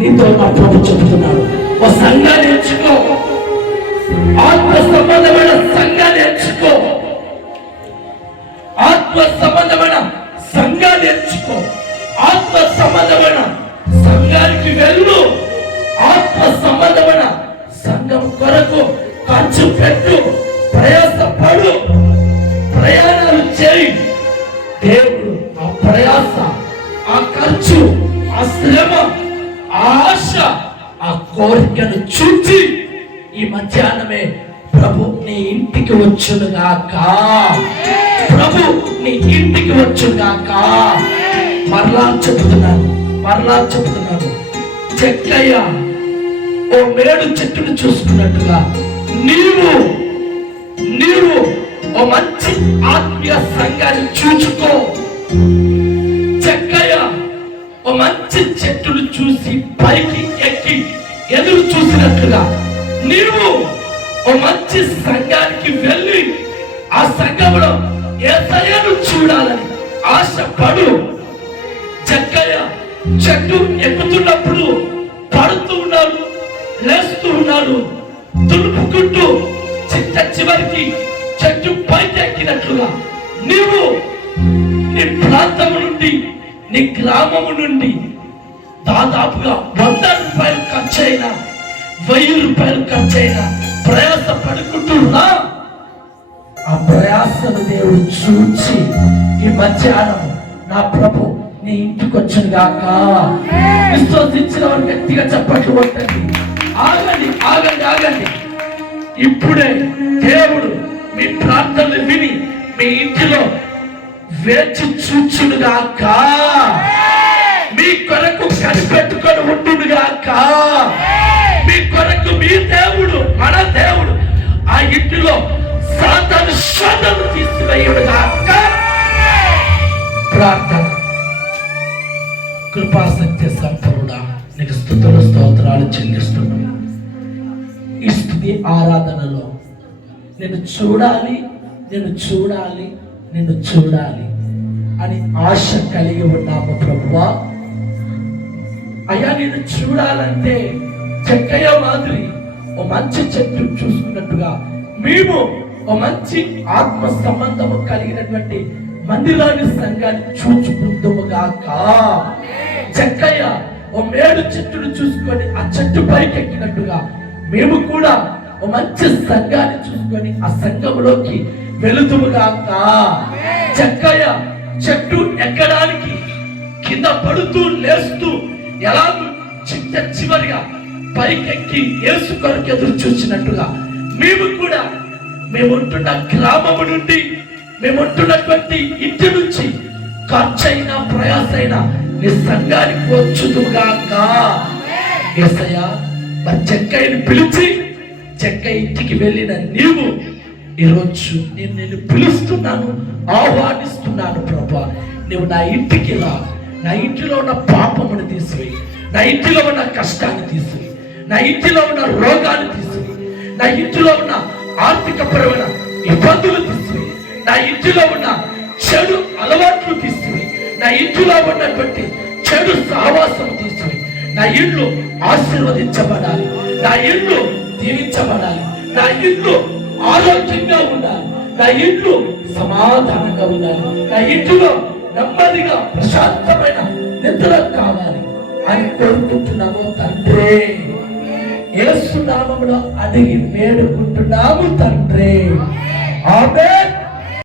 నీతో నా ప్రభు చెబుతున్నాడు, ఓ సంఘాన్ని ఎంచుకో, ఆత్మ సంబంధమైన సంఘాన్ని ఎంచుకో, ఆత్మ సంబంధమైన సంఘాన్ని ఎంచుకో, ఆత్మ సంబంధమైన సంఘానికి వెళ్ళు, ఆత్మ సంబంధమైన సంఘం కొరకు ఖర్చు పెట్టు, ప్రయాసపడు, ప్రయాణాలు చేయి. దేవుడు ఆ ప్రయాస, ఆ ఖర్చు, ఆ శ్రమ, ఆ ఆశ, ఆ కోరికను చూచి ఈ మధ్యాహ్నమే ప్రభు నీ ఇంటికి వచ్చునుగాక, ప్రభు నీ ఇంటికి వచ్చుగాక. మరలా చెబుతున్నాను, చెక్కయ్య ఓ మేడు చెట్టును చూసుకున్నట్టుగా నీవు ఓ మంచి ఆత్మీయ సంఘాన్ని చూచుకో. చెక్కయ్య ఓ మంచి చెట్టును చూసి పైకి ఎక్కి ఎదురు చూసినట్లుగా నీవు ఓ మంచి సంఘానికి వెళ్ళి ఆ సంఘంలో యేసయ్యను చూడాలని ఆశపడు. చెక్కయ్య చెట్టు ఎక్కుతున్నప్పుడు పడుతూ ఉన్నాడు, లేస్తూ ఉన్నాడు, తుడుపుకుంటూ చివరికి చెట్టు పైకి ఎక్కినట్లుగా నీవు నీ ప్రాంతము నుండి, నీ గ్రామము నుండి దాదాపుగా 100 రూపాయలు ఖర్చైనా, 1000 రూపాయలు ఖర్చైనా ప్రయాస పడుకుంటున్నా. ఆ ప్రయాసను దేవుడు చూచి ఈ మధ్యాహ్నం నా ప్రభు నీ ఇంటికి వచ్చును గాక. విశ్వసించిన వారు గట్టిగా చప్పట్లు కొట్టండి. ఆగండి. ఇప్పుడే దేవుడు మీ ప్రార్థనలు విని మీ ఇంటిలో వేచి చూచునుగాక, మీ కొరకు కనిపెట్టుకొని ఉండునుగాక. మీ కొరకు మీ దేవుడు, మన దేవుడు ఆ ఇంటిలో సాతాను శోధనను తీసివేయునుగాక. ప్రార్థన. కృపాసక్తి సంపూర్ణ నీకు స్తుతులు స్తోత్రాలు చెల్లిస్తున్నాను. ఈ స్తుతి ఆరాధనలో నేను చూడాలి అని ఆశ కలిగి ఉన్నాము ప్రభువా. అయ్యా నేను చూడాలంటే చెక్కయ్య మాదిరి ఓ మంచి చెట్టు చూసుకున్నట్టుగా మేము ఓ మంచి ఆత్మ సంబంధము కలిగినటువంటి మందిరాన్ని సంఘాన్ని చూచుకుందుముగాక. చెక్కయ్య ఓ మేడు చెట్టును చూసుకొని ఆ చెట్టు పైకి ఎక్కినట్టుగా మేము కూడా ఓ మంచి సంఘాన్ని చూసుకొని ఆ సంఘంలోకి వెళుతుముగాక. చెక్కయ్య చెట్టు ఎక్కడానికి కింద పడుతూ లేస్తూ ఎలా చివరిగా పైకెక్కి యేసు కొరకు ఎదురు చూసినట్టుగా మేము కూడా మేముంటున్న గ్రామము నుండి, మేముంటున్నటువంటి ఇంటి నుంచి ఖర్చైనా ప్రయాసైనా నీ సంఘానికి వచ్చుదుగాక. యేసయ్యా మరి చెక్కయ్యని పిలిచి చెక్కయ్య ఇంటికి వెళ్ళిన నీవు ఈరోజు నేను పిలుస్తున్నాను, ఆహ్వానిస్తున్నాను ప్రభా. నువ్వు నా ఇంటికి రా, నా ఇంటిలో ఉన్న పాపమును తీసివేయి, నా ఇంటిలో ఉన్న కష్టాన్ని తీసివేయి, నా ఇంటిలో ఉన్న రోగాన్ని తీసివేయి, నా ఇంటిలో ఉన్న ఆర్థికపరమైన ఇబ్బందులు తీసివేయి, నా ఇంటిలో ఉన్న చెడు అలవాట్లు తీసివేయి, నా ఇంటిలో ఉన్నటువంటి చెడు సహవాసం తీసివేయి. నా ఇల్లు ఆశీర్వదించబడాలి, నా ఇల్లు దీవించబడాలి, నా ఇల్లు ఆరోగ్యంగా ఉండాలి, నా ఇల్లు సమాధానంగా ఉండాలి, నా ఇంటిలో నెమ్మదిగా ప్రశాంతమైన నిద్ర కావాలి అని కోరుకుంటున్నాము తండ్రి. యేసు నామములో అడిగి వేడుకుంటున్నాము తండ్రి. ఆమేన్.